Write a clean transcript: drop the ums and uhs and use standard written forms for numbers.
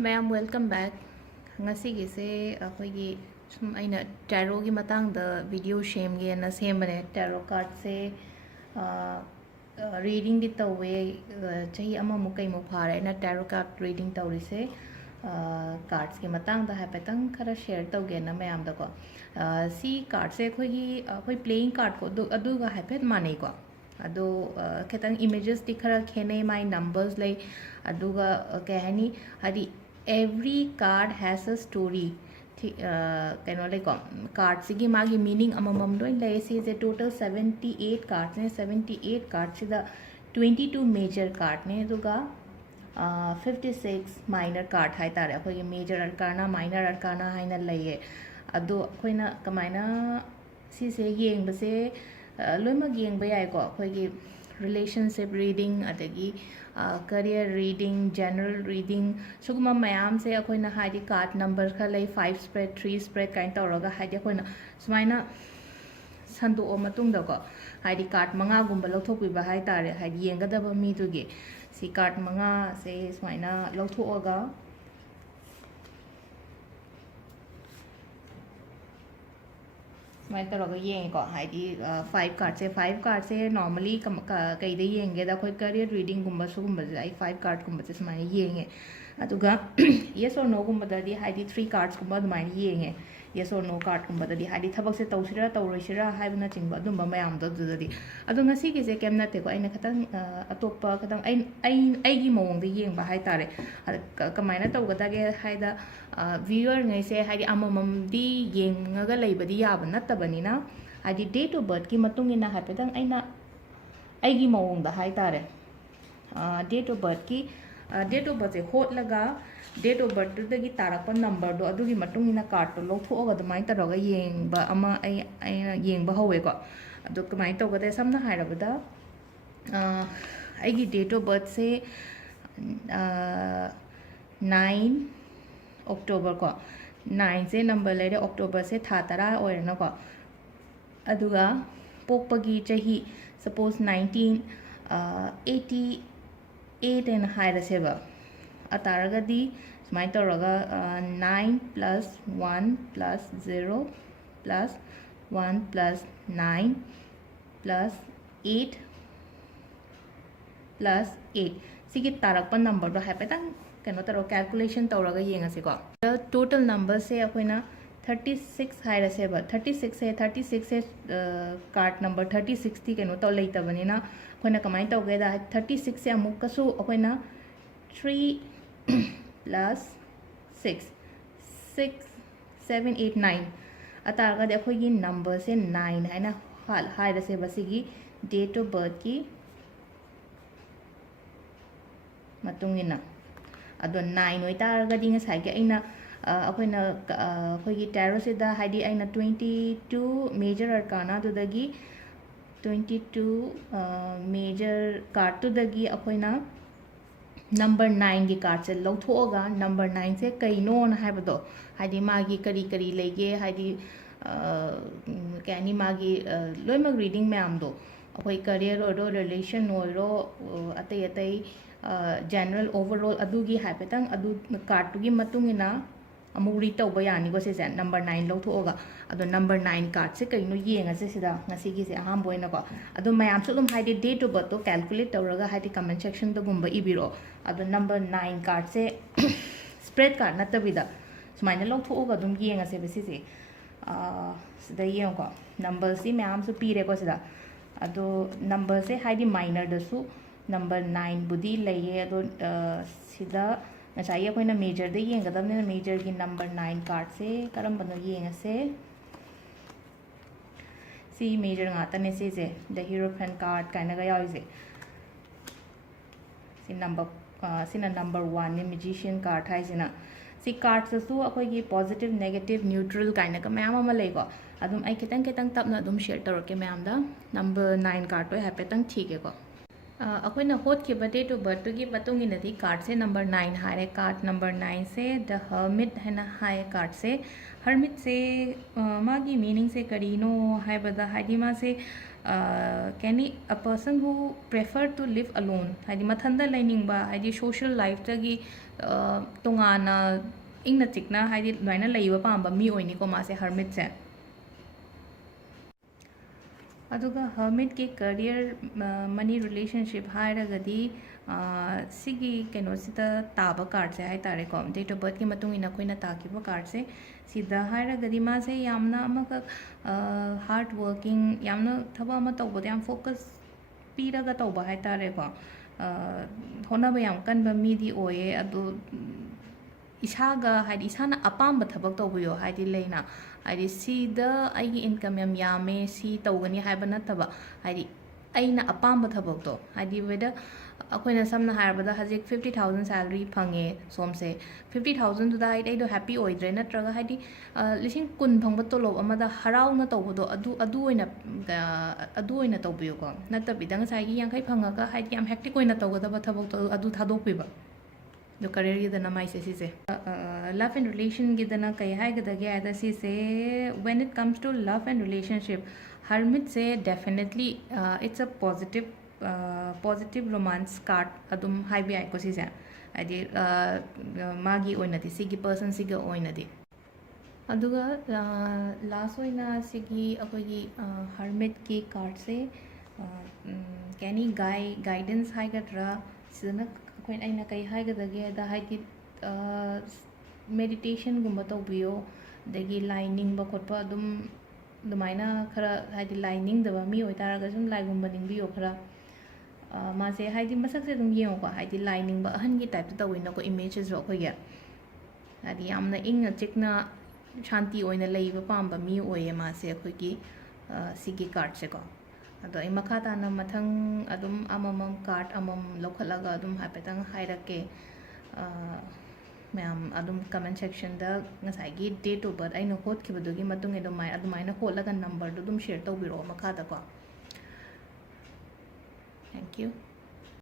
Ma'am, welcome back. Ngasigise akoigi sum aina tarot gi matang da video shame ge na semane tarot card se reading di tawe chahi ama mu kai mu phare na tarot card reading tawri se cards gi matang da hapetang khara share tawge na ma'am da ko si card se khoi playing card ko adu ga hapet manei ko ado ketang images di khara khene my numbers lay aduga kahani hadi every card has a story kaino like card sigi magi meaning amamam do lay is a total 78 cards ne 78 cards da 22 major card ne aduga 56 minor card hai tare akhoi major arcana minor arcana haina laye ado khoina kamaina si se yeng base loima yeng ba yai ko akhoi relationship reading adagi career reading general reading suguma mayam se akoina haidi card number kha lay 5 spread 3 spread kain tawraga haidi akoina sumaina sandu o matung da ko haidi card manga gumba lothok bi ba hai tare haidi yengadaba mi dugi si card manga se sumaina lothoga मैं तरह ये को Heidi 5 card से normally कई दे येंगे दा कोई career reading गुम्बा सुगुम्बा आई 5 card गुम्बा से समाने येंगे अदुगा यस और नो गुम्बा दी हाइडी 3 कार्ड्स गुम्बा दुमाने येंगे यस और नो कार्ड गुम्बा दी हाइडी थबक से तौसिरा तौरोसिरा हाइबना चिंबा दुम्बा मयाम दुदी अदु ngasi gi se kem nate ko aina khatang atopa khatang ai gi mawong de yeng ba hai tare kamaina tawgada ge haida viewer ngai se haidi amamam di yengaga leibadi yaba nattabani na haidi date of birth ki matung ina hapetang aina aigi mawong da hai tare date of birth ki date of birth se hot laga date of birth da gi tarakpa number do adugi matung ina card to lothoga damai taraga yengba ama ai yengba howe ko adu kamai tawgade samna hairabada aigi date of birth se 9 October को 9 से number ले October से था तरा और ना को अदुगा पोपगी चाही suppose 1988 एन हाई रसेबा अतारगा दी smite तौरगा 9 plus 1 plus 0 plus 1 plus 9 plus 8 plus 8 सिगी तारकपा number दो हैपेतंग कनो तरो कैलकुलेशन तौरगा येंगसे को टोटल नंबर से अखोइना 36 हाइरसेबा 36 से कार्ड नंबर 36 थी कनो तो लेतबनिना अखोइना कमाई तौगे दा 36 से अमुक कसु अखोइना 3 plus 6 6 7 8 9 अतारगा दे अखोइगी नंबर से 9 हैना हाइरसेबा सिगी डेट ऑफ बर्थ की मतुंगिना अदो 9 ओइतारगदी ngसाइगे अइना अखोइना अखोइगी टैरो से दा हाइडी अइना 22 मेजर अरकाना दुदगी 22 मेजर कार्ड दुदगी अखोइना नंबर 9 की कार्ड से लौथोगा नंबर 9 से कइनो न हाइबदो हाइडी मागी करी करी लेगे हाइडी कैनी मागी लोइमक रीडिंग मैम दो अखोइ करियर ओरो रिलेशन ओरो अतै अतै general overall adugi haipetang adu card tugi matungina amu read tawba yani go se number 9 lothoga adu number 9 card se kaino yenga se sida ngasi gi se aham boina ko adu mayam sulum haide date of birth to calculate tawraga haide comment section da gumba ibiro adu number 9 card se spread card natabida sumaina lothoga dum yenga se besi se sida yenga ko number si mayam su pire ko sida adu number se haide minor da su number 9 बुदी लइए अदो सिदा नचाई अखोइना major दे येंगदबने major की number 9 card से करम बनो येंगसे सी major ngaतने से the हीरोफेन card काइनागा याइसे C number 1 ने मैजिशियन कार्ड हाइसिना सी कार्ड ससु अखोइगी पॉजिटिव नेगेटिव न्यूट्रल काइनागा मयाम अमा लेको अदुम आई खितंग खितंग तपना अदुम शेयर तौरके मयाम दा नंबर 9 कार्ड तो हैपेतंग ठीक है को अखोइना होत के डेट ऑफ बर्थ की मतुंग इनदी कार्ड से नंबर 9 हारे कार्ड नंबर 9 से द हर्मिट हैना हाय कार्ड से हर्मिट से मागी मीनिंग से करीनो हाय बदा हाइदी मा से ꯀꯦꯅꯤ ꯑ ꯄꯔꯁꯟ ꯍꯨ ꯄ꯭ꯔꯦꯐꯔ ꯇꯨ ꯂꯤቭ ꯑꯂꯣꯟ ꯍꯥꯏꯗꯤ ꯃꯊꯟꯇ ꯂꯩꯅꯤꯡꯕ ꯍꯥꯏꯗꯤ ꯁꯣꯁꯤꯌꯦꯜ ꯂꯥꯏꯐꯇꯒꯤ ꯇꯣꯉꯥꯟꯅ ꯏꯪꯅ ꯆꯤꯛꯅ ꯍꯥꯏꯗꯤ ꯑꯗꯨꯃꯥꯏꯅ ꯂꯩꯕ ꯄꯥꯝꯕ ꯃꯤ ꯑꯣꯏꯅꯤꯀꯣ ꯃꯥꯁꯦ ꯍꯔꯃꯤꯠꯁꯦ ꯑꯗꯨꯒ ꯍꯔꯃꯤꯠꯀꯤ ꯀꯔꯤꯌꯔ ꯃꯅꯤ ꯔꯤꯂꯦꯁꯟꯁꯤꯞ ꯍꯥꯏꯔꯒꯗꯤ ꯁꯤꯒꯤ ꯀꯩꯅꯣꯁꯤꯗ ꯇꯥꯕ ꯀꯥꯔꯠꯁꯦ ꯍꯥꯏꯇꯥꯔꯦꯀꯣ ꯗꯦꯠ ꯑꯣꯐ ꯕꯔꯊꯀꯤ ꯃꯇꯨꯡ ꯏꯟꯅ ꯑꯩꯈꯣꯏꯅ ꯇꯥꯈꯤꯕ ꯀꯥꯔꯠꯁꯦ ꯁꯤꯗ ꯍꯥꯏꯔꯒꯗꯤ ꯃꯥꯁꯦ ꯌꯥꯝꯅ ꯑꯃꯈꯛ ꯍꯥꯔꯗ ꯋꯔꯀꯤꯡ ꯌꯥꯝꯅ ꯊꯕꯛ ꯑꯃ ꯇꯧꯕꯗ ꯌꯥꯝ ꯐꯣꯀꯁ ꯄꯤꯔꯒ ꯇꯧꯕ ꯍꯥꯏꯇꯥꯔꯦꯀꯣ ꯍꯣꯠꯅꯕ ꯌꯥꯝ ꯀꯟꯕ ꯃꯤꯗꯤ ꯑꯣꯏꯌꯦ ꯑꯗꯣ ꯏꯁꯥꯒ ꯍꯥꯏꯗꯤ ꯏꯁꯥꯅ ꯑꯄꯥꯝꯕ ꯊꯕꯛ ꯇꯧꯕꯤꯌꯣ ꯍꯥꯏꯗꯤ ꯂꯩꯅ ꯍꯥꯏꯗꯤ ꯁꯤꯗ ꯑꯩꯒꯤ ꯏꯟꯀꯝ ꯌꯥꯝ ꯌꯥꯝꯃꯦ ꯁꯤ ꯇꯧꯒꯅꯤ ꯍꯥꯏꯕ ꯅꯠꯇꯕ ꯍꯥꯏꯗꯤ ꯑꯩꯅ ꯑꯄꯥꯝꯕ ꯊꯕꯛꯇꯣ ꯍꯥꯏꯗꯤ ꯋꯦꯗꯔ ꯑꯩꯈꯣꯏꯅ ꯁꯝꯅ ꯍꯥꯏꯔꯕꯗ ꯍꯧꯖꯤꯛ 50,000 ꯁꯦꯂꯔꯤ ꯐꯪꯉꯦ ꯁꯣꯝꯁꯦ 50,000ꯗꯨꯗ ꯍꯥꯏꯗꯤ ꯑꯩꯗꯣ ꯍꯦꯞꯄꯤ ꯑꯣꯏꯗ꯭ꯔꯦ ꯅꯠꯇ꯭ꯔꯒ ꯍꯥꯏꯗꯤ 10,000 ꯐꯪꯕ ꯇꯣꯂꯣꯞ ꯑꯃꯗ ꯍꯔꯥꯎꯅ ꯇꯧꯕꯗꯣ ꯑꯗꯨ ꯑꯣꯏꯅ ꯇꯧꯕꯤꯌꯨꯀꯣ ꯅꯠꯇꯕꯤꯗ ꯉꯁꯥꯏꯒꯤ 50 ꯐꯪꯉꯒ ꯍꯥꯏꯗꯤ ꯌꯥꯝ ꯍꯦꯛꯇꯤꯛ ꯑꯣꯏꯅ ꯇꯧꯒꯗꯕ ꯊꯕꯛꯇꯣ ꯑꯗꯨ ꯊꯥꯗꯣꯛꯄꯤꯕ ꯑꯗꯣ ꯀꯔꯤꯌꯔꯒꯤꯗꯅ ꯃꯥꯏꯁꯦ ꯁꯤꯁꯦ ꯂꯞ ꯑꯦꯟ ꯔꯤꯂꯦꯁꯟꯒꯤꯗꯅ ꯀꯩ ꯍꯥꯏꯒꯗꯒꯦ ꯍꯥꯏꯗ ꯁꯤꯁꯦ when it comes to love and relationship ꯍꯔꯃꯤꯠꯁꯦ definitely it's a positive romance card ꯑꯗꯨꯝ ꯍꯥꯏꯕ ꯌꯥꯏꯀꯣ ꯁꯤꯁꯦ ꯍꯥꯏꯗꯤ ꯃꯥꯒꯤ ꯑꯣꯏꯅꯗꯤ ꯁꯤꯒꯤ ꯄꯔꯁꯟꯁꯤꯒꯤ ꯑꯣꯏꯅꯗꯤ ꯑꯗꯨꯒ ꯂꯥꯁ ꯑꯣꯏꯅ ꯁꯤꯒꯤ ꯑꯩꯈꯣꯏꯒꯤ ꯍꯔꯃꯤꯠꯀꯤ ꯀꯥꯔꯠꯁꯦ ꯀꯦꯅꯤ ꯒꯥꯏꯗꯦꯟꯁ ꯍꯥꯏꯒꯗ꯭ꯔꯥ ꯁꯤꯗꯅ ꯑꯩꯅ ꯀꯩ ꯍꯥꯏꯒꯗꯒꯦ ꯍꯥꯏꯗ ꯍꯥꯏꯗꯤ ꯃꯦꯗꯤꯇꯦꯁꯟꯒꯨꯝꯕ ꯇꯧꯕꯤꯌꯣ ꯑꯗꯒꯤ ꯂꯥꯏ ꯅꯤꯡꯕ ꯈꯣꯠꯄ ꯑꯗꯨꯃꯥꯏꯅ ꯈꯔ ꯍꯥꯏꯗꯤ ꯂꯥꯏ ꯅꯤꯡꯗꯕ ꯃꯤ ꯑꯣꯏꯇꯥꯔꯒꯁꯨ ꯁꯨꯝ ꯂꯥꯏꯒꯨꯝꯕ ꯅꯤꯡꯕꯤꯌꯣ ꯈꯔ ꯃꯥꯁꯦ ꯍꯥꯏꯗꯤ ꯃꯁꯛꯁꯦ ꯑꯗꯨꯝ ꯌꯦꯡꯉꯣꯀꯣ ꯍꯥꯏꯗꯤ ꯂꯥꯏ ꯅꯤꯡꯕ ꯑꯍꯟꯒꯤ ꯇꯥꯏꯞꯇ ꯇꯧꯋꯤꯅꯀꯣ ꯏꯃꯦꯖꯁꯤꯁꯨ ꯑꯩꯈꯣꯏꯒꯤ ꯍꯥꯏꯗꯤ ꯌꯥꯝꯅ ꯏꯪꯅ ꯆꯤꯛꯅ ꯁꯥꯟꯇꯤ ꯑꯣꯏꯅ ꯂꯩꯕ ꯄꯥꯝꯕ ꯃꯤ ꯑꯣꯏꯌꯦ ꯃꯥꯁꯦ ꯑꯩꯈꯣꯏꯒꯤ ꯁꯤꯒꯤ ꯀꯥꯔꯠꯁꯦꯀꯣ ꯑꯗꯣ ꯑꯩ ꯃꯈꯥ ꯇꯥꯅ ꯃꯊꯪ ꯑꯗꯨꯝ ꯑꯃꯃꯝ ꯀꯥꯔꯠ ꯑꯃꯃꯝ ꯂꯧꯈꯠꯂꯒ ꯑꯗꯨꯝ ꯍꯥꯏꯐꯦꯠꯇꯪ ꯍꯥꯏꯔꯛꯀꯦ ꯃꯌꯥꯝ ꯑꯗꯨꯝ ꯀꯃꯦꯟ ꯁꯦꯛꯁꯟꯗ ꯉꯁꯥꯏꯒꯤ ꯗꯦꯠ ꯑꯣꯐ ꯕꯔth ꯑꯩꯅ ꯍꯣꯠꯈꯤꯕꯗꯨꯒꯤ ꯃꯇꯨꯡ ꯏꯟꯅ ꯑꯗꯨꯃꯥꯏꯅ ꯍꯣꯠꯂꯒ ꯅꯝꯕꯔꯗꯣ ꯑꯗꯨꯝ ꯁꯦꯌꯔ ꯇꯧꯕꯤꯔꯛꯑꯣ ꯃꯈꯥꯗꯀꯣ ꯊꯦꯡꯛ ꯌꯨ